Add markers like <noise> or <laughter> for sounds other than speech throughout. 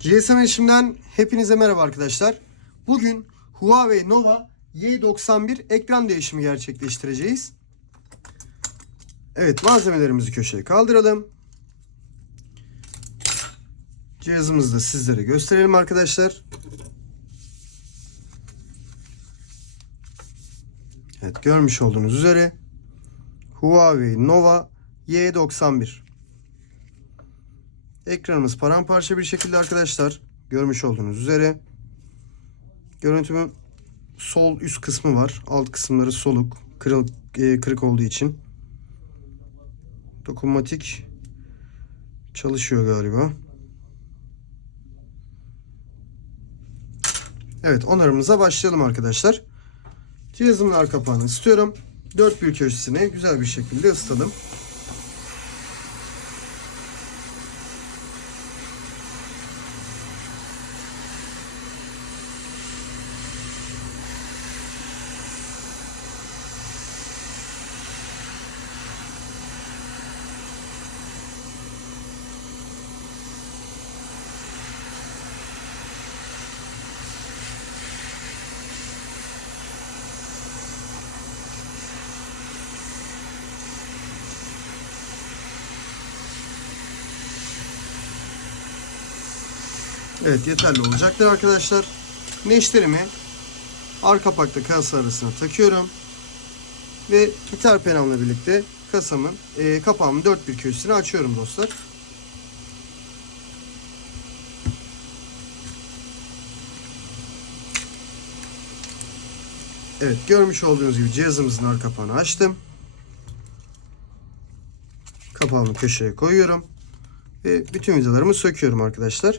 GSM Erişim'den hepinize merhaba arkadaşlar. Bugün Huawei Nova Y91 ekran değişimi gerçekleştireceğiz. Evet malzemelerimizi köşeye kaldıralım. Cihazımızı da sizlere gösterelim arkadaşlar. Evet görmüş olduğunuz üzere Huawei Nova Y91 Ekranımız paramparça bir şekilde arkadaşlar. Görmüş olduğunuz üzere. Görüntümün sol üst kısmı var. Alt kısımları soluk. Kırıl, e, kırık olduğu için. Dokunmatik çalışıyor galiba. Evet onarımıza başlayalım arkadaşlar. Cihazımın arka kapağını ısıtıyorum. Dört bir köşesine güzel bir şekilde ısıtalım. Evet yeterli olacaktır arkadaşlar. Neşterimi arka kapakta kasa arasına takıyorum. Ve gitar penamla birlikte kasamın e, kapağımın dört bir köşesini açıyorum dostlar. Evet görmüş olduğunuz gibi cihazımızın arka kapağını açtım. Kapağımı köşeye koyuyorum. Ve bütün vidalarımı söküyorum arkadaşlar.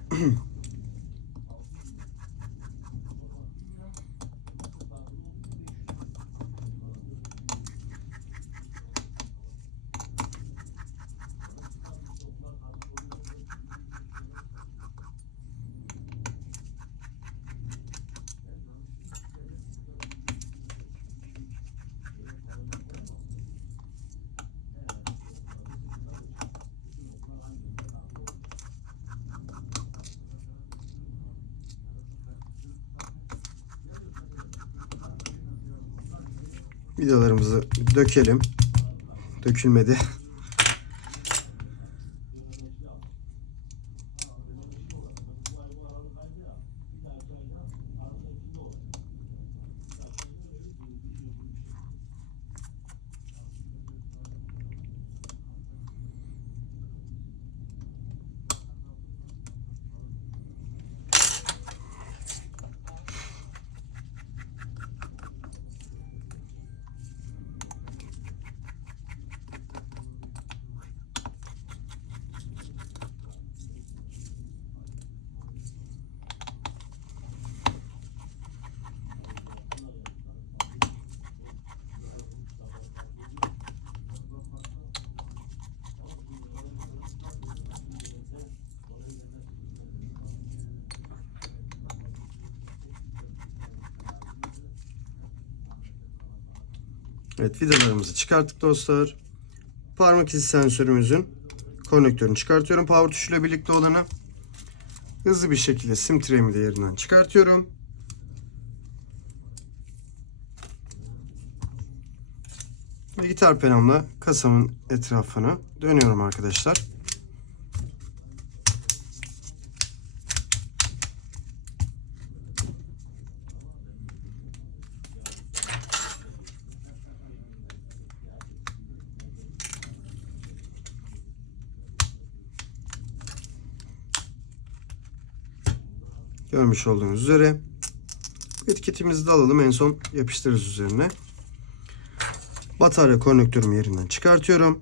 Vidalarımızı dökelim. Dökülmedi. Evet vidalarımızı çıkarttık dostlar. Parmak izi sensörümüzün konnektörünü çıkartıyorum. Power tuşuyla birlikte olanı. Hızlı bir şekilde sim tremi de yerinden çıkartıyorum. Ve gitar penamla kasamın etrafını dönüyorum arkadaşlar. Görmüş olduğunuz üzere. Etiketimizi de alalım. En son yapıştırırız üzerine. Batarya konnektörümü yerinden çıkartıyorum.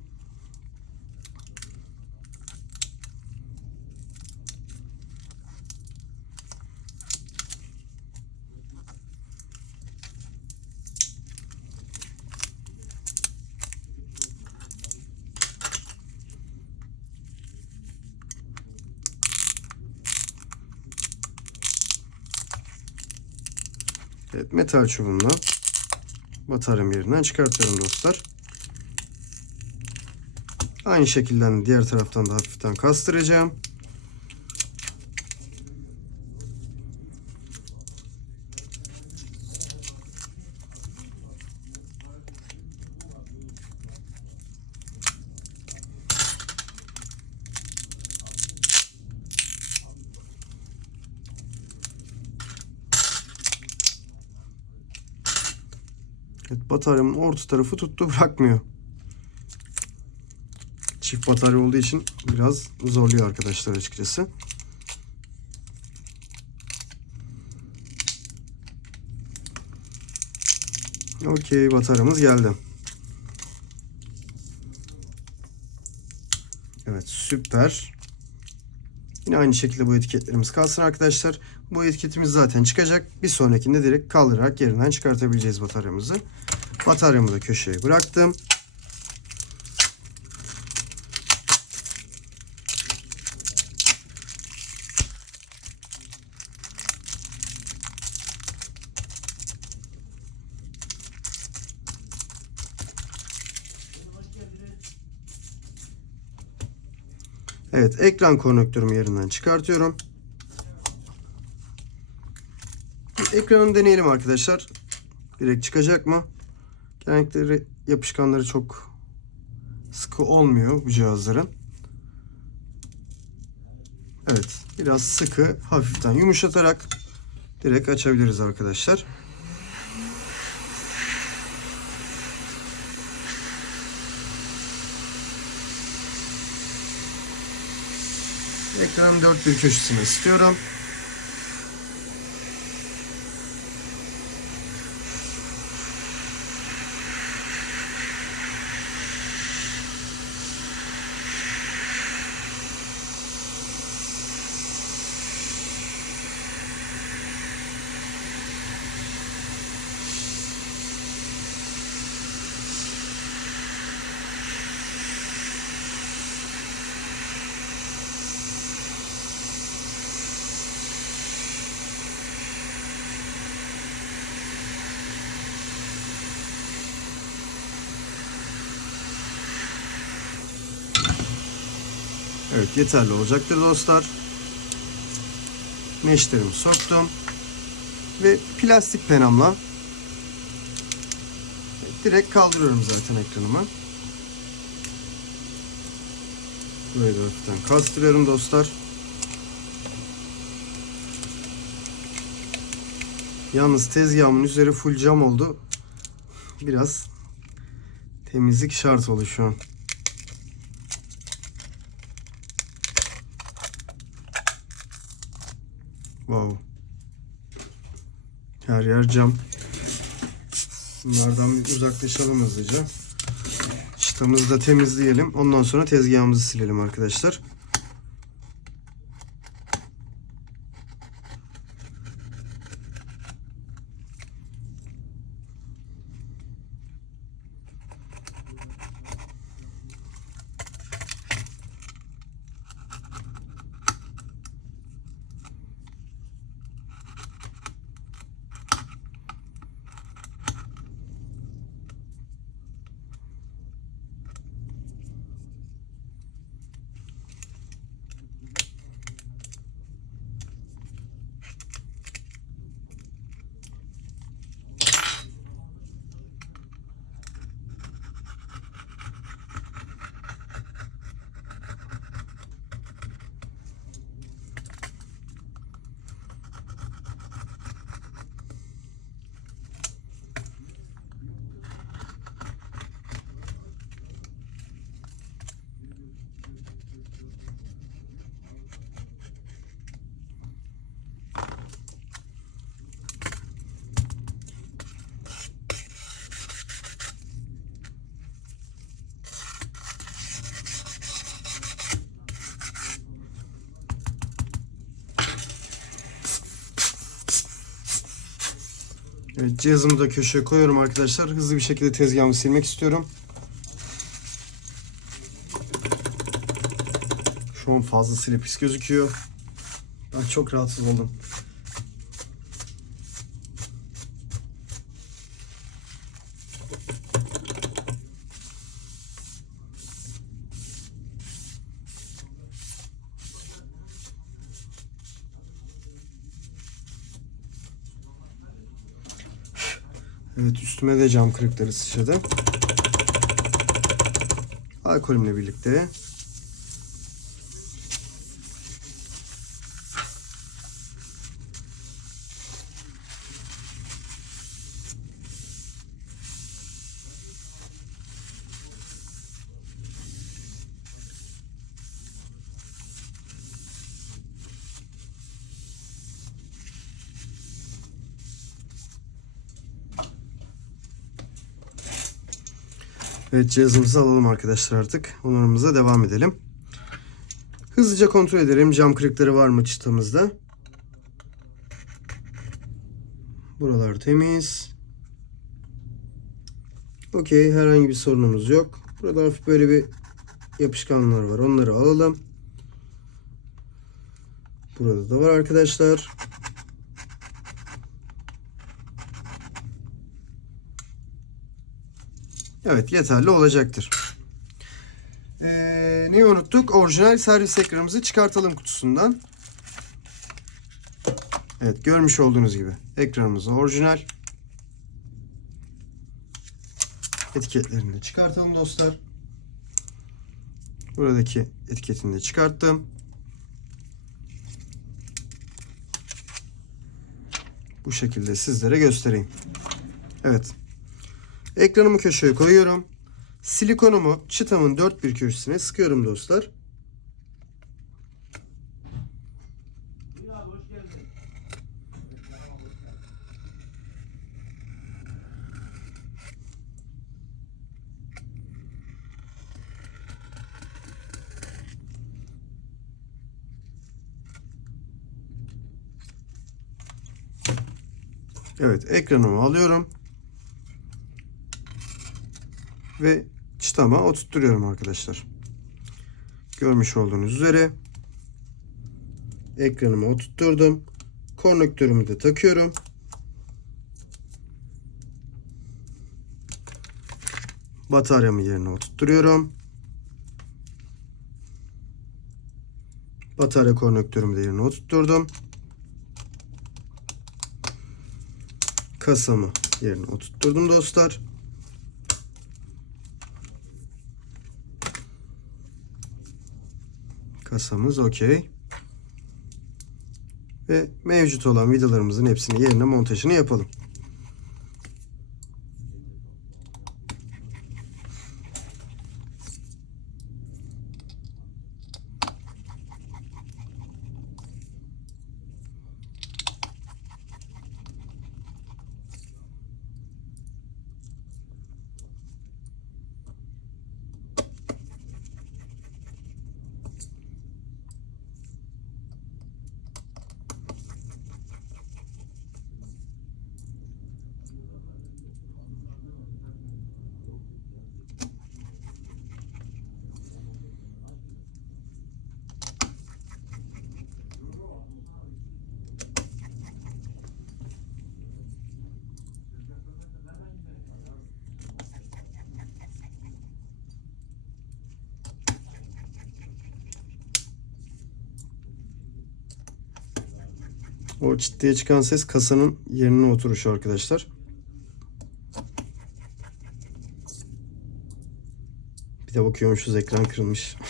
Evet metal çubuğumla bataryamı yerinden çıkartıyorum dostlar. Aynı şekilde diğer taraftan da hafiften kastıracağım. Evet, bataryamın orta tarafı tuttu bırakmıyor. Çift batarya olduğu için biraz zorluyor arkadaşlar açıkçası. Okey bataryamız geldi. Evet süper. Yine aynı şekilde bu etiketlerimiz kalsın arkadaşlar. Bu etiketimiz zaten çıkacak. Bir sonrakinde direkt kaldırarak yerinden çıkartabileceğiz bataryamızı. Bataryamı da köşeye bıraktım. Ekran konnektörümü yerinden çıkartıyorum. Ekranını deneyelim arkadaşlar. Direkt çıkacak mı? Genellikle yapışkanları çok sıkı olmuyor bu cihazların. Evet biraz sıkı hafiften yumuşatarak direkt açabiliriz arkadaşlar. Ekranın dört bir köşesini istiyorum. Evet yeterli olacaktır dostlar. Meşlerimi soktum. Ve plastik penamla direkt kaldırıyorum zaten ekranımı. Burayı da hafiften kastırıyorum dostlar. Yalnız tezgahımın üzeri full cam oldu. Biraz temizlik şart oldu şu an. Wow. Her yer cam. Bunlardan bir uzaklaşalım hızlıca. Çıtamızı da temizleyelim. Ondan sonra tezgahımızı silelim arkadaşlar. Evet cihazımı da köşeye koyuyorum arkadaşlar. Hızlı bir şekilde tezgahımı silmek istiyorum. Şu an fazlasıyla pis gözüküyor. Ben çok rahatsız oldum. Evet üstüme de cam kırıkları sıçradı. Alkolümle birlikte. Evet cihazımızı alalım arkadaşlar artık. Onarımıza devam edelim. Hızlıca kontrol edelim. Cam kırıkları var mı çıtamızda? Buralar temiz. Okey. Herhangi bir sorunumuz yok. Burada hafif böyle bir yapışkanlar var. Onları alalım. Burada da var arkadaşlar. Evet yeterli olacaktır. Ee, neyi unuttuk? Orijinal servis ekranımızı çıkartalım kutusundan. Evet görmüş olduğunuz gibi ekranımız orijinal. Etiketlerini de çıkartalım dostlar. Buradaki etiketini de çıkarttım. Bu şekilde sizlere göstereyim. Evet. Ekranımı köşeye koyuyorum. Silikonumu çıtamın dört bir köşesine sıkıyorum dostlar. Evet ekranımı alıyorum. Ve çıtama oturtturuyorum arkadaşlar. Görmüş olduğunuz üzere ekranımı oturtturdum. Konnektörümü de takıyorum. Bataryamı yerine oturtturuyorum. Batarya konnektörümü de yerine oturtturdum. Kasamı yerine oturtturdum dostlar. Kasamız okey. Ve mevcut olan vidalarımızın hepsini yerine montajını yapalım. O çıt diye çıkan ses kasanın yerine oturuşu arkadaşlar. Bir de bakıyormuşuz ekran kırılmış. <laughs>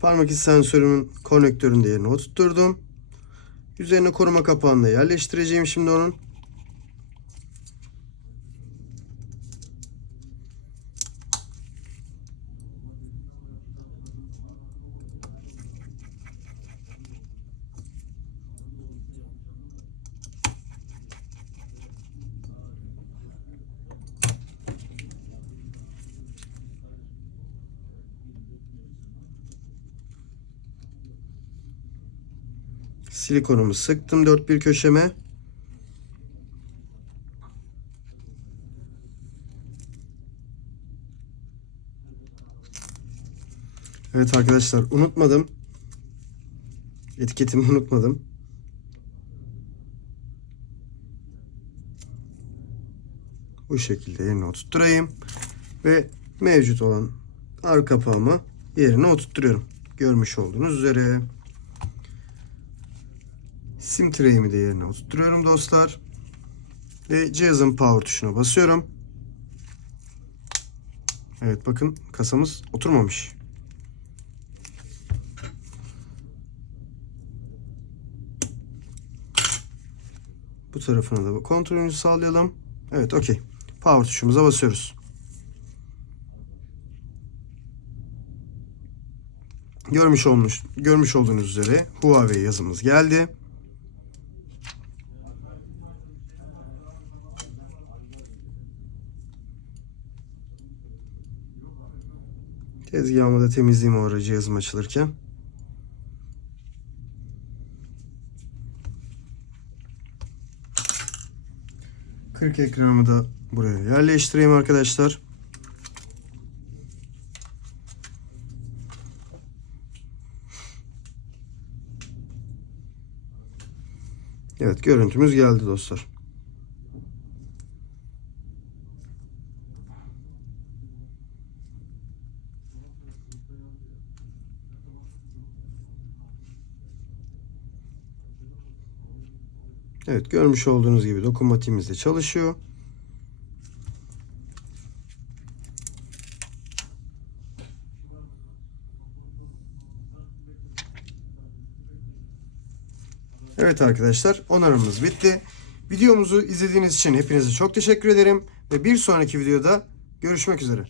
Parmak izi sensörümün konnektörünü yerine oturtturdum. Üzerine koruma kapağını da yerleştireceğim şimdi onun. Silikonumu sıktım dört bir köşeme. Evet arkadaşlar unutmadım. Etiketimi unutmadım. Bu şekilde yerine oturtturayım. Ve mevcut olan arka kapağımı yerine oturtturuyorum. Görmüş olduğunuz üzere. Sim tray'imi de yerine oturtturuyorum dostlar. Ve cihazın power tuşuna basıyorum. Evet bakın kasamız oturmamış. Bu tarafına da kontrolünü sağlayalım. Evet okey. Power tuşumuza basıyoruz. Görmüş olmuş, görmüş olduğunuz üzere Huawei yazımız geldi. Tezgahımı da temizleyeyim ara cihazım açılırken. Kırk ekranımı da buraya yerleştireyim arkadaşlar. Evet görüntümüz geldi dostlar. Evet görmüş olduğunuz gibi dokunmatiğimiz de çalışıyor. Evet arkadaşlar onarımımız bitti. Videomuzu izlediğiniz için hepinize çok teşekkür ederim. Ve bir sonraki videoda görüşmek üzere.